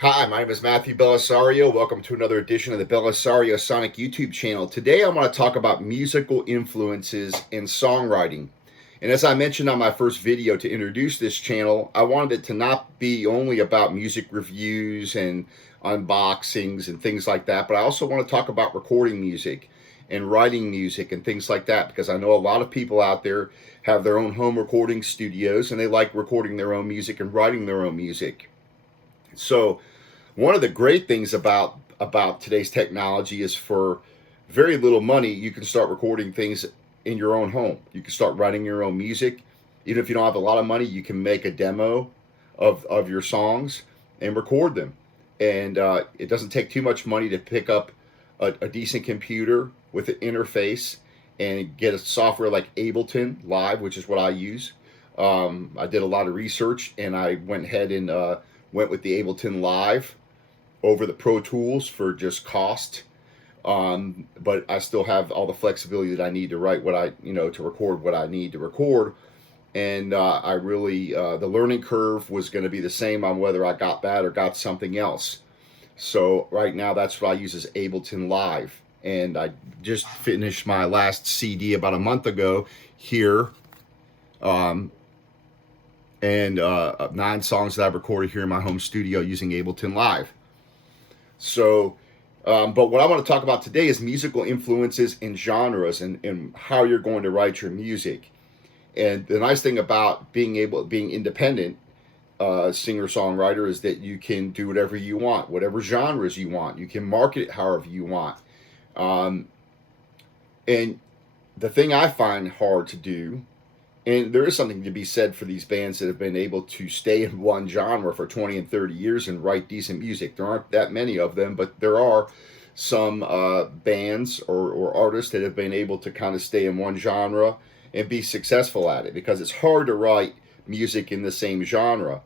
Hi, my name is Matthew Bellisario. Welcome to another edition of the Bellisario Sonic YouTube channel. Today I want to talk about musical influences in songwriting. And as I mentioned on my first video to introduce this channel, I wanted it to not be only about music reviews and unboxings and things like that, but I also want to talk about recording music and writing music and things like that, because I know a lot of people out there have their own home recording studios and they like recording their own music and writing their own music. So one of the great things about today's technology is for very little money, you can start recording things in your own home. You can start writing your own music. Even if you don't have a lot of money, you can make a demo of your songs and record them. And it doesn't take too much money to pick up a decent computer with an interface and get a software like Ableton Live, which is what I use. I did a lot of research and I went ahead and went with the Ableton Live over the Pro Tools for just cost. But I still have all the flexibility that I need to write to record what I need to record. And I really, the learning curve was going to be the same on whether I got that or got something else. So right now, that's what I use as Ableton Live. And I just finished my last CD about a month ago here. And 9 songs that I've recorded here in my home studio using Ableton Live. So, but what I want to talk about today is musical influences and genres and how you're going to write your music. And the nice thing about being independent singer-songwriter is that you can do whatever you want, whatever genres you want. You can market it however you want. And the thing I find hard to do, and there is something to be said for these bands that have been able to stay in one genre for 20 and 30 years and write decent music. There aren't that many of them, but there are some bands or artists that have been able to kind of stay in one genre and be successful at it, because it's hard to write music in the same genre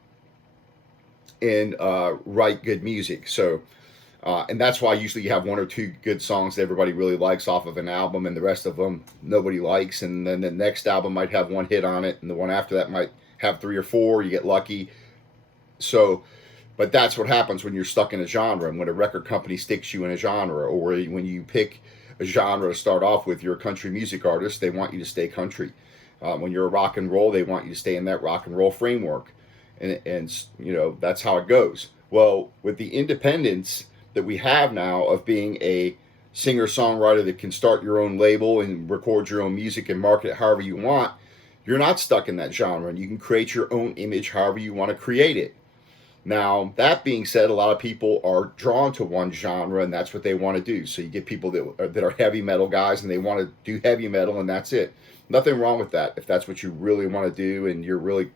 and write good music. So, and that's why usually you have 1 or 2 good songs that everybody really likes off of an album, and the rest of them nobody likes. And then the next album might have 1 hit on it, and the one after that might have 3 or 4. You get lucky. So, but that's what happens when you're stuck in a genre, and when a record company sticks you in a genre, or when you pick a genre to start off with. You're a country music artist, they want you to stay country. When you're a rock and roll, they want you to stay in that rock and roll framework, and that's how it goes. Well, with the independence that we have now of being a singer-songwriter that can start your own label and record your own music and market it however you want, you're not stuck in that genre, and you can create your own image however you want to create it. Now, that being said, a lot of people are drawn to one genre, and that's what they want to do. So you get people that are heavy metal guys, and they want to do heavy metal, and that's it. Nothing wrong with that. If that's what you really want to do, and you're really,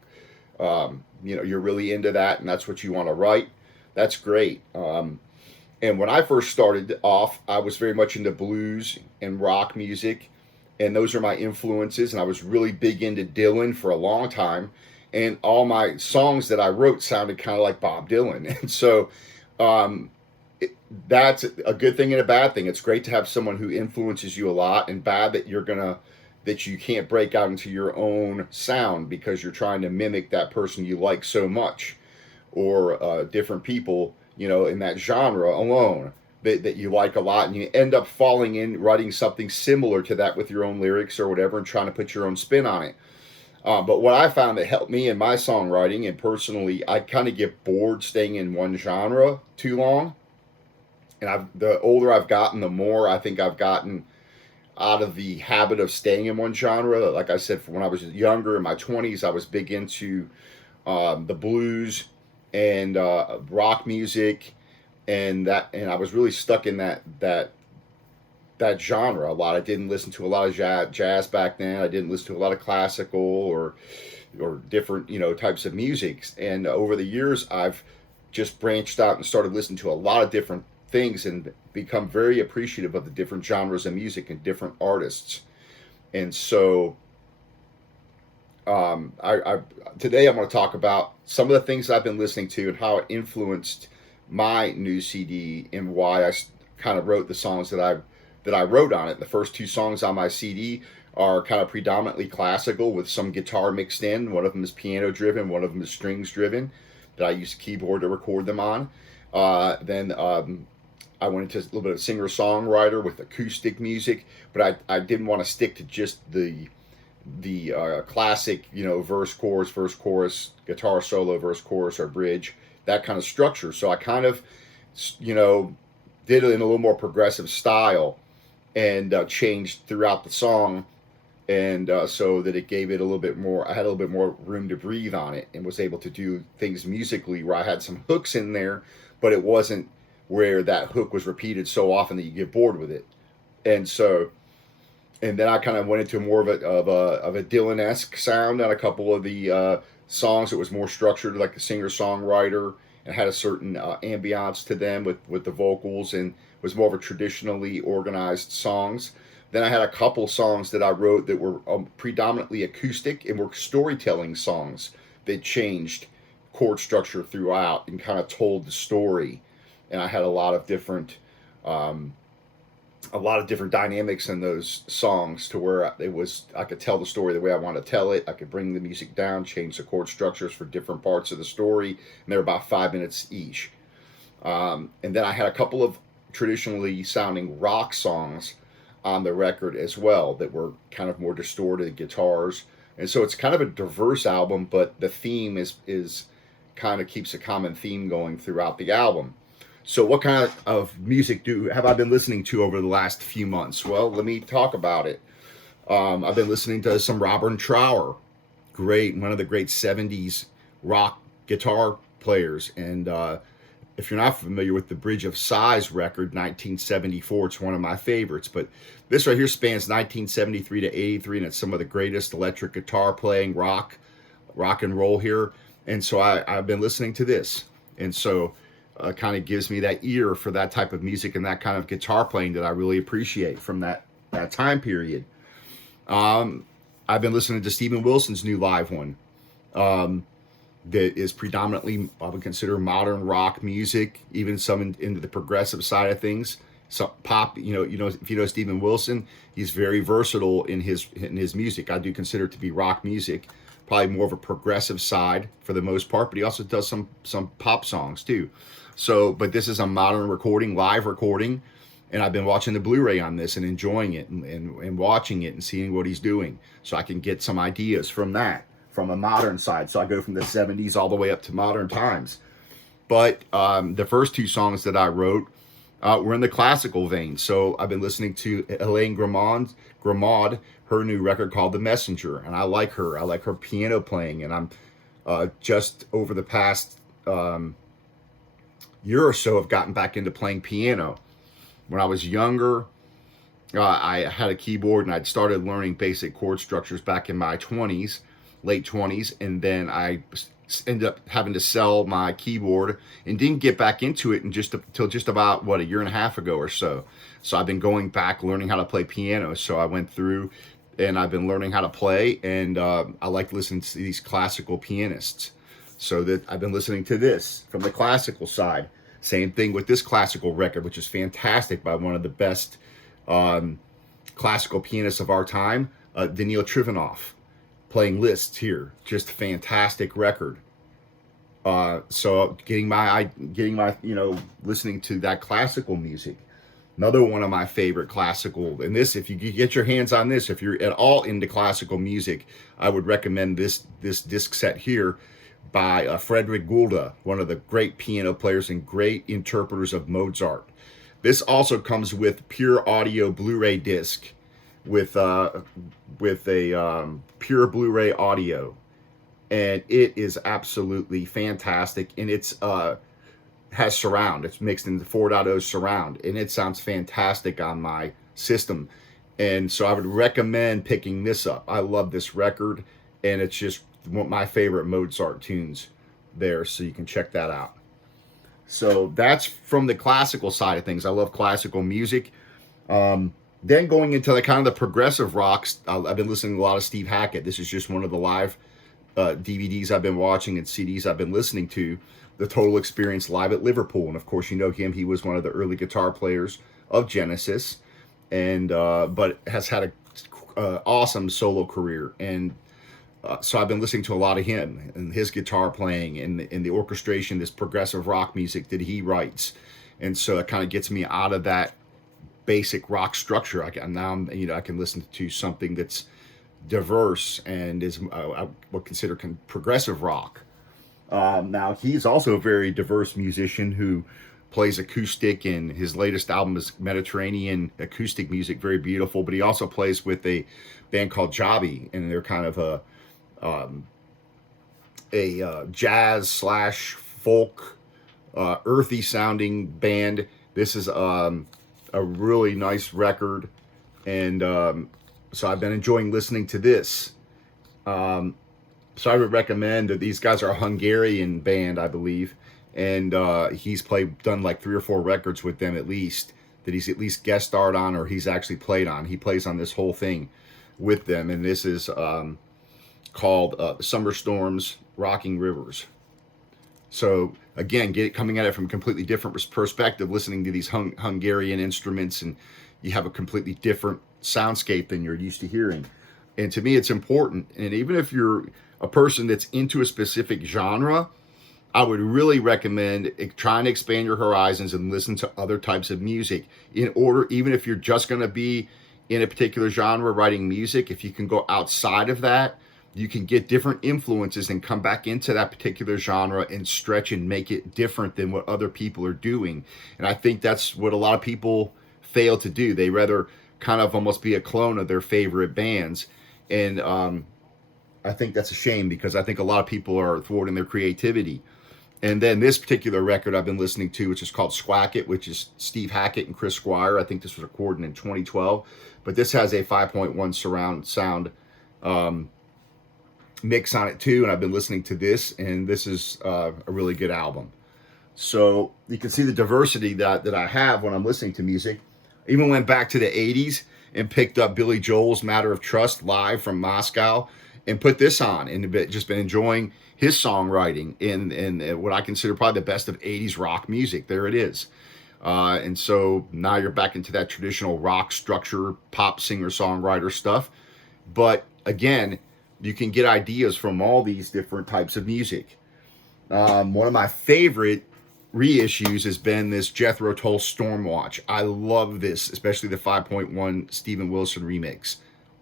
you're really into that, and that's what you want to write, that's great. And when I first started off, I was very much into blues and rock music, and those are my influences. And I was really big into Dylan for a long time, and all my songs that I wrote sounded kind of like Bob Dylan. And so that's a good thing and a bad thing. It's great to have someone who influences you a lot, and bad that that you can't break out into your own sound because you're trying to mimic that person you like so much, or different people in that genre alone that you like a lot, and you end up falling in writing something similar to that with your own lyrics or whatever, and trying to put your own spin on it. But what I found that helped me in my songwriting, and personally, I kind of get bored staying in one genre too long. And the older I've gotten, the more I think I've gotten out of the habit of staying in one genre. Like I said, when I was younger, in my 20s, I was big into the blues and rock music, and I was really stuck in that genre a lot. I didn't listen to a lot of jazz back then. I didn't listen to a lot of classical or different types of music. And over the years, I've just branched out and started listening to a lot of different things, and become very appreciative of the different genres of music and different artists. And so today I'm going to talk about some of the things I've been listening to and how it influenced my new CD, and why I kind of wrote the songs that I wrote on it. The first 2 songs on my CD are kind of predominantly classical with some guitar mixed in. One of them is piano driven, one of them is strings driven. that I used a keyboard to record them on. Then I went into a little bit of singer-songwriter with acoustic music, but I didn't want to stick to just the classic, verse chorus, guitar solo, verse chorus, or bridge, that kind of structure. So I kind of, did it in a little more progressive style, and changed throughout the song, and so that it gave it a little bit more. I had a little bit more room to breathe on it, and was able to do things musically where I had some hooks in there, but it wasn't where that hook was repeated so often that you get bored with it. And so, and then I kind of went into more of a Dylan-esque sound on a couple of the songs. It was more structured like a singer-songwriter, and had a certain ambiance to them with the vocals, and was more of a traditionally organized songs. Then I had a couple songs that I wrote that were predominantly acoustic and were storytelling songs that changed chord structure throughout and kind of told the story. And I had a lot of different dynamics in those songs, to where I could tell the story the way I want to tell it. I could bring the music down, change the chord structures for different parts of the story, and they're about 5 minutes each. And then I had a couple of traditionally sounding rock songs on the record as well that were kind of more distorted guitars. And so it's kind of a diverse album, but the theme is kind of keeps a common theme going throughout the album. So what kind of music have I been listening to over the last few months? Well, let me talk about it. I've been listening to some Robert Trower, one of the great 70s rock guitar players. And if you're not familiar with the Bridge of Sighs record, 1974, it's one of my favorites. But this right here spans 1973 to 83, and it's some of the greatest electric guitar playing rock and roll here. And so I've been listening to this. And so kind of gives me that ear for that type of music and that kind of guitar playing that I really appreciate from that time period. I've been listening to Steven Wilson's new live one, that is predominantly, I would consider, modern rock music, even some into the progressive side of things. Some pop, if you know Steven Wilson, he's very versatile in his music. I do consider it to be rock music, probably more of a progressive side for the most part, but he also does some pop songs too. So, but this is a modern recording, live recording, and I've been watching the Blu-ray on this and enjoying it and watching it and seeing what he's doing, so I can get some ideas from a modern side. So I go from the 70s all the way up to modern times. But the first two songs that I wrote were in the classical vein. So I've been listening to Elaine Grimaud, her new record called The Messenger, and I like her. I like her piano playing, and I'm just over the past year or so have gotten back into playing piano. When I was younger, I had a keyboard, and I'd started learning basic chord structures back in my late 20s, and then I ended up having to sell my keyboard and didn't get back into it until just about a year and a half ago or so. So I've been going back, learning how to play piano. So I went through and I've been learning how to play, and I like listening to these classical pianists. So that I've been listening to this from the classical side. Same thing with this classical record, which is fantastic, by one of the best classical pianists of our time, Danielle Tchaikovsky, playing Liszt here. Just fantastic record. So getting my listening to that classical music. Another one of my favorite classical, and this, if you get your hands on this, if you're at all into classical music, I would recommend this disc set here by Frederick Gulda, one of the great piano players and great interpreters of Mozart. This also comes with pure audio Blu-ray disc with a pure Blu-ray audio, and it is absolutely fantastic. And it's has surround. It's mixed into 4.0 surround, and it sounds fantastic on my system. And so I would recommend picking this up. I love this record, and it's just one of my favorite Mozart tunes there, so you can check that out. So that's from the classical side of things. I love classical music. Then going into the kind of the progressive rocks, I've been listening to a lot of Steve Hackett. This is just one of the live DVDs I've been watching and CDs I've been listening to. The Total Experience live at Liverpool, and of course you know him. He was one of the early guitar players of Genesis, and but has had a awesome solo career. And So I've been listening to a lot of him and his guitar playing and the orchestration, this progressive rock music that he writes. And so it kind of gets me out of that basic rock structure. I can listen to something that's diverse and is I would consider progressive rock. Now he's also a very diverse musician who plays acoustic, and his latest album is Mediterranean acoustic music, very beautiful. But he also plays with a band called Javi, and they're kind of a jazz slash folk, earthy sounding band. This is a really nice record, and so I've been enjoying listening to this. So I would recommend that these guys are a Hungarian band, I believe, and he's done like 3 or 4 records with them at least, that he's at least guest starred on or he's actually played on. He plays on this whole thing with them, and this is called Summer Storms, Rocking Rivers. So again, coming at it from a completely different perspective, listening to these Hungarian instruments, and you have a completely different soundscape than you're used to hearing. And to me, it's important. And even if you're a person that's into a specific genre, I would really recommend trying to expand your horizons and listen to other types of music in order, even if you're just going to be in a particular genre writing music, if you can go outside of that, you can get different influences and come back into that particular genre and stretch and make it different than what other people are doing. And I think that's what a lot of people fail to do. They rather kind of almost be a clone of their favorite bands. And I think that's a shame, because I think a lot of people are thwarting their creativity. And then this particular record I've been listening to, which is called Squakkit, which is Steve Hackett and Chris Squire. I think this was recorded in 2012. But this has a 5.1 surround sound mix on it too, and I've been listening to this, and this is a really good album. So you can see the diversity that I have when I'm listening to music. I even went back to the 80s and picked up Billy Joel's Matter of Trust live from Moscow and put this on, and just been enjoying his songwriting and what I consider probably the best of 80s rock music. There it is. And so now you're back into that traditional rock structure, pop singer-songwriter stuff. But again, you can get ideas from all these different types of music. One of my favorite reissues has been this Jethro Tull Stormwatch. I love this, especially the 5.1 Steven Wilson remix.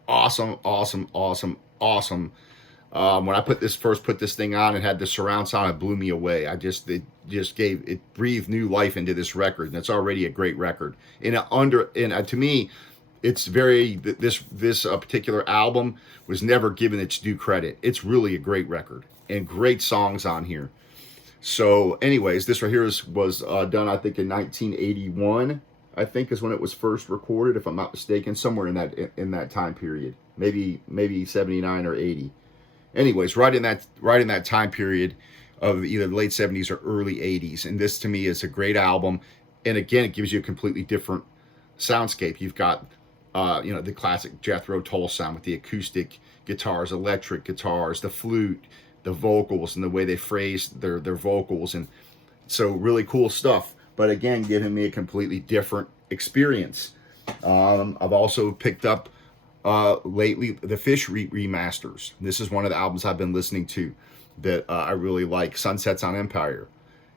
Awesome, awesome, awesome, awesome. When I first put this thing on and had the surround sound, it blew me away. It breathed new life into this record, and it's already a great record. To me, it's this particular album was never given its due credit. It's really a great record and great songs on here. So anyways, this right here was done, I think, in 1981. I think is when it was first recorded, if I'm not mistaken, somewhere in that time period, maybe 79 or 80. Anyways, right in that time period of either the late 70s or early 80s. And this to me is a great album. And again, it gives you a completely different soundscape. You've got the classic Jethro Tull sound with the acoustic guitars, electric guitars, the flute, the vocals, and the way they phrase their vocals. And so really cool stuff. But again, giving me a completely different experience. I've also picked up lately the Fish remasters. This is one of the albums I've been listening to that I really like, Sunsets on Empire.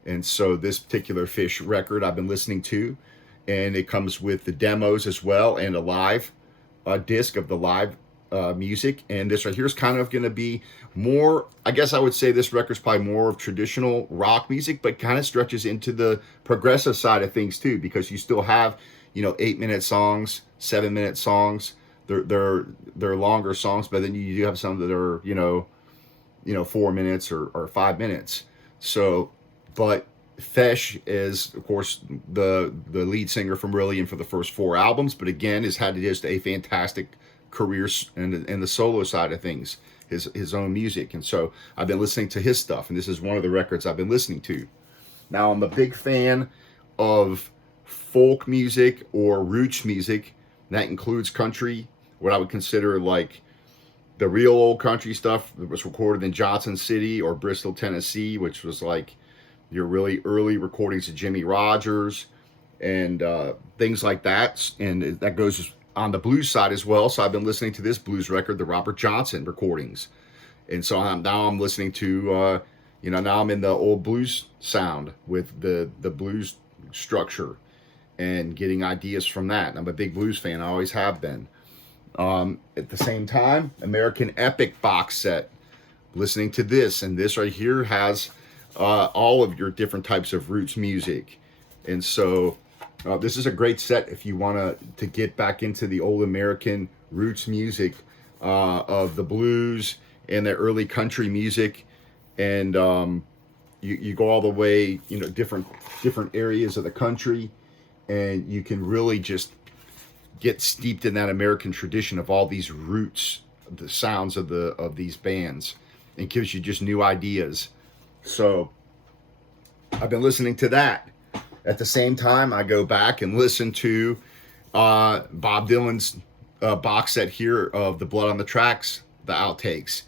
And so this particular Fish record I've been listening to, and it comes with the demos as well and a live disc of the live music. And this right here is kind of going to be more, I guess I would say this record's probably more of traditional rock music, but kind of stretches into the progressive side of things too, because you still have 8-minute songs, 7-minute songs. They're longer songs, but then you do have some that are 4 minutes or 5 minutes. So, but Fesh is, of course, the lead singer from Brilliant for the first 4 albums, but again has had just a fantastic career in the solo side of things, his own music. And so I've been listening to his stuff, and this is one of the records I've been listening to. Now, I'm a big fan of folk music or roots music. That includes country, what I would consider like the real old country stuff that was recorded in Johnson City or Bristol, Tennessee, which was like your really early recordings of Jimmy Rogers and things like that. And that goes on the blues side as well. So I've been listening to this blues record, the Robert Johnson recordings. And so now I'm listening to, now I'm in the old blues sound with the blues structure and getting ideas from that. I'm a big blues fan. I always have been. At the same time, American Epic box set. Listening to this, and this right here has all of your different types of roots music. And so this is a great set if you want to get back into the old American roots music of the blues and the early country music. And you go all the way, different areas of the country, and you can really just get steeped in that American tradition of all these roots, the sounds of these bands. It gives you just new ideas. So I've been listening to that. At the same time, I go back and listen to Bob Dylan's box set here of the Blood on the Tracks, the outtakes,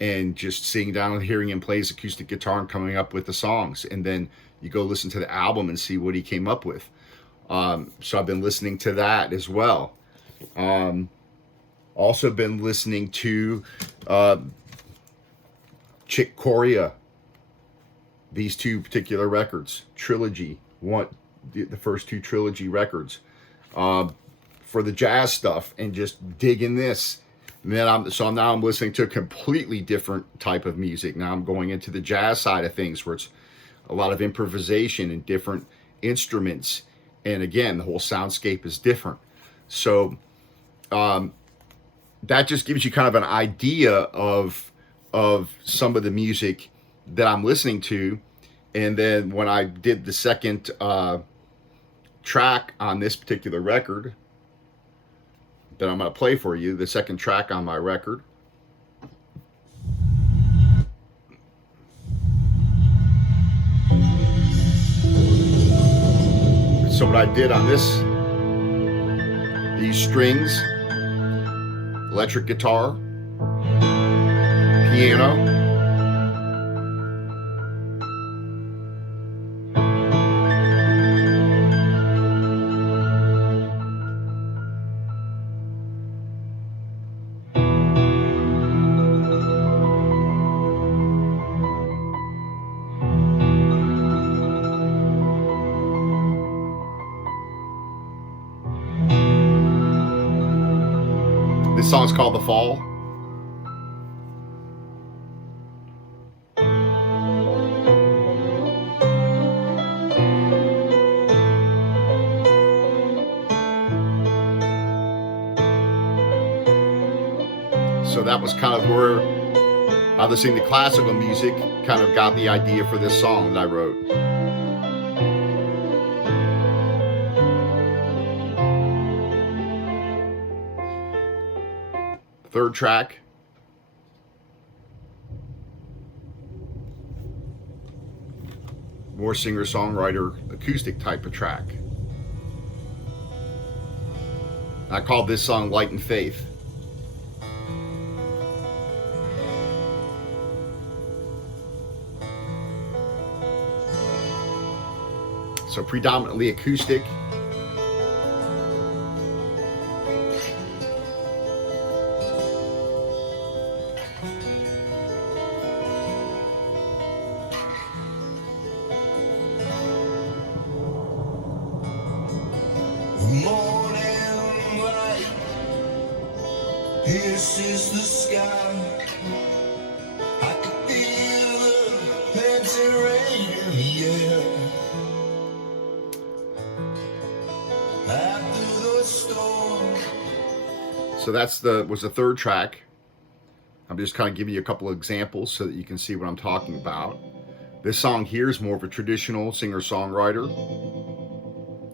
and just sitting down and hearing him play his acoustic guitar and coming up with the songs. And then you go listen to the album and see what he came up with. So I've been listening to that as well. Also been listening to Corea, these two particular records, trilogy, the first two trilogy records, for the jazz stuff, and just digging this. And then now I'm listening to a completely different type of music. Now I'm going into the jazz side of things, where it's a lot of improvisation and different instruments, and again, the whole soundscape is different. So that just gives you kind of an idea of some of the music that I'm listening to. And then when I did the second track on this particular record that I'm going to play for you, the second track on my record, so what I did on these strings, electric guitar, piano, this song's called The Fall. So that was kind of where I was listening to classical music, kind of got the idea for this song that I wrote. Third track, more singer-songwriter acoustic type of track. I called this song Light and Faith. So predominantly acoustic. Morning light pierces the sky. I can feel the panting rain in the air. After the storm. So that's was the third track. I'm just kind of giving you a couple of examples so that you can see what I'm talking about. This song here is more of a traditional singer-songwriter.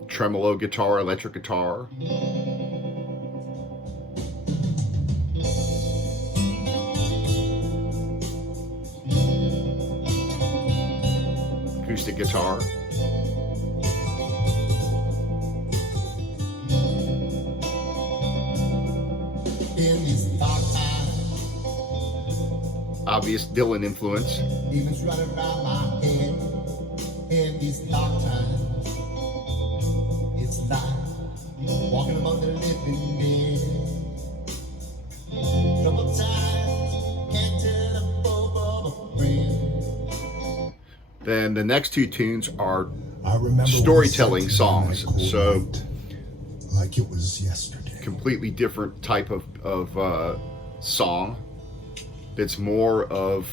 Tremolo guitar, electric guitar. Acoustic guitar. In these dark times, Obvious Dylan influence. demons running around my head. In these dark times, it's like walking among the living dead. Troubled times, can't tell Then the next two tunes are I remember storytelling songs. So like it was yesterday. completely different type of song. That's more of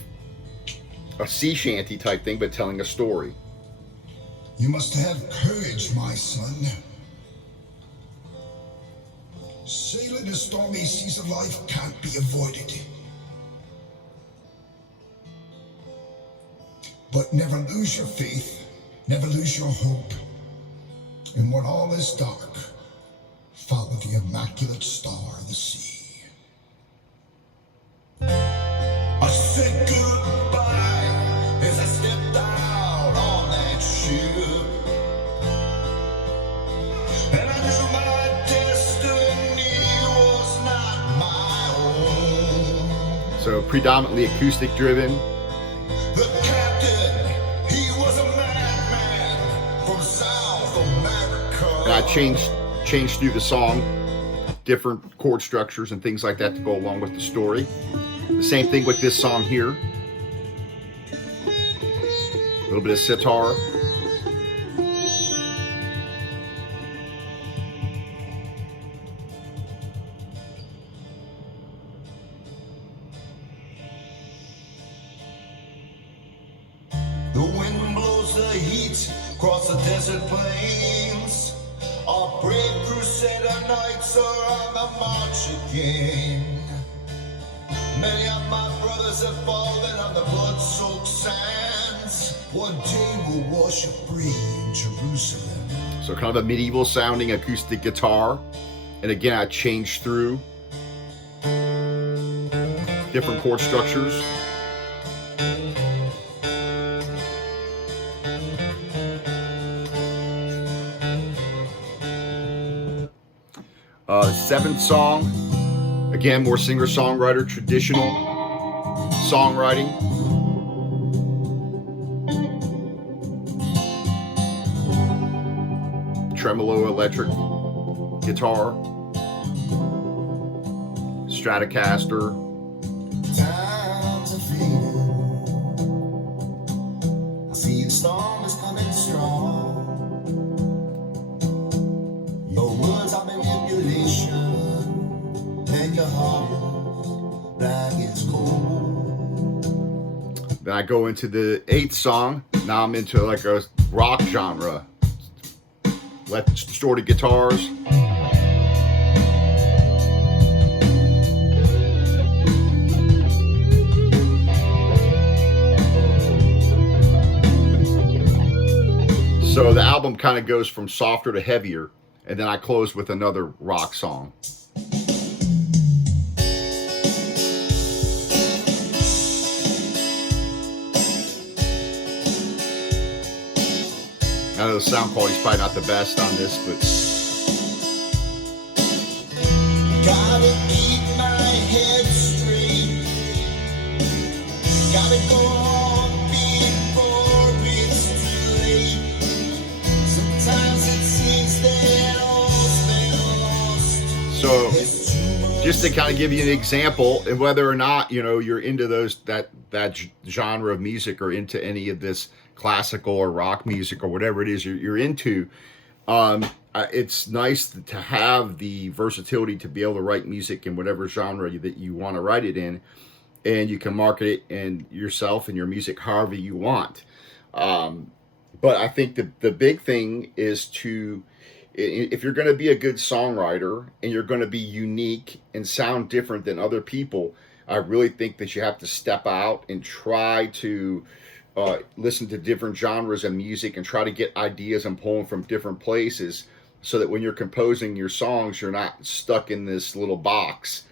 a sea shanty type thing, but telling a story. You must have courage, my son. Sailing the stormy seas of life can't be avoided. But never lose your faith, never lose your hope. And when all is dark, follow the immaculate star of the sea. I said goodbye as I stepped out on that ship. And I knew my destiny was not my own. So predominantly acoustic driven. The captain, he was a madman from South America. And I changed through the song, different chord structures and things like that to go along with the story. The same thing with this song here. A little bit of sitar. The wind blows the heat across the desert plains. Our brave crusader knights are on the march again. Many of my brothers have fallen on the blood-soaked sands. One day we'll worship free in Jerusalem. So kind of a medieval sounding acoustic guitar. And again, I changed through different chord structures. Seventh song, again, more singer-songwriter, traditional songwriting. Tremolo electric guitar, Stratocaster. Times are fading. I see the storm is coming strong. Your words are manipulation, and your heart is black as coal. Then I go into the eighth song. Now I'm into like a rock genre. Distorted guitars. So the album kind of goes from softer to heavier, and then I close with another rock song. I know the sound quality's probably not the best on this, but Gotta keep my head straight. Gotta go on before it's too late. Sometimes it seems that all's been lost. so There's too much just to kind of give you an example, and whether or not you're into that genre of music or into any of this classical or rock music or whatever it is you're into, it's nice to have the versatility to be able to write music in whatever genre that you want to write it in, and you can market it and yourself and your music however you want. But I think the big thing is to, if you're going to be a good songwriter and you're going to be unique and sound different than other people, I really think that you have to step out and try to listen to different genres of music and try to get ideas and pull them from different places, so that when you're composing your songs, you're not stuck in this little box,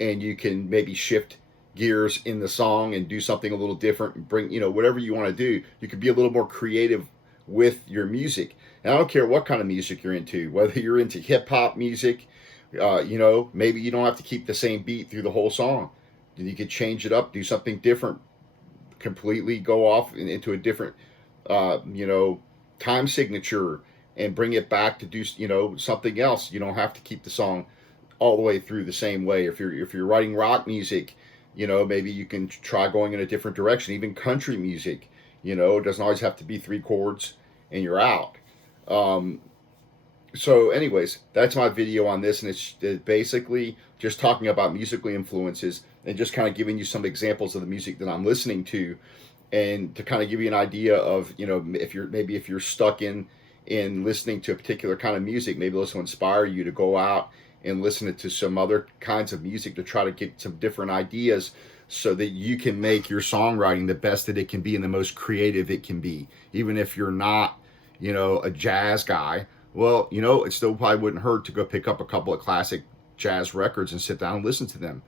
and you can maybe shift gears in the song and do something a little different and bring, whatever you want to do. You could be a little more creative with your music. And I don't care what kind of music you're into, whether you're into hip hop music, maybe you don't have to keep the same beat through the whole song. You could change it up, do something different, completely go off into a different, time signature, and bring it back to do, something else. You don't have to keep the song all the way through the same way. If you're writing rock music, maybe you can try going in a different direction. Even country music, You know, it doesn't always have to be 3 chords and you're out. So anyways, that's my video on this, and it's basically just talking about musical influences and just kind of giving you some examples of the music that I'm listening to, and to kind of give you an idea of, you know, if you're stuck in listening to a particular kind of music, maybe this will inspire you to go out and listen to some other kinds of music to try to get some different ideas, so that you can make your songwriting the best that it can be and the most creative it can be. Even if you're not, you know, a jazz guy, well, you know, it still probably wouldn't hurt to go pick up a couple of classic jazz records and sit down and listen to them.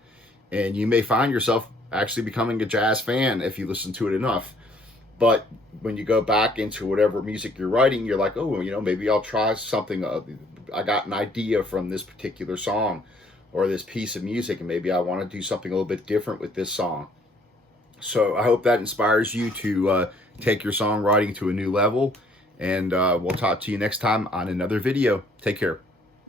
And you may find yourself actually becoming a jazz fan if you listen to it enough. But when you go back into whatever music you're writing, you're like, oh, you know, maybe I'll try something. I got an idea from this particular song or this piece of music, and maybe I want to do something a little bit different with this song. So I hope that inspires you to take your songwriting to a new level. And we'll talk to you next time on another video. Take care.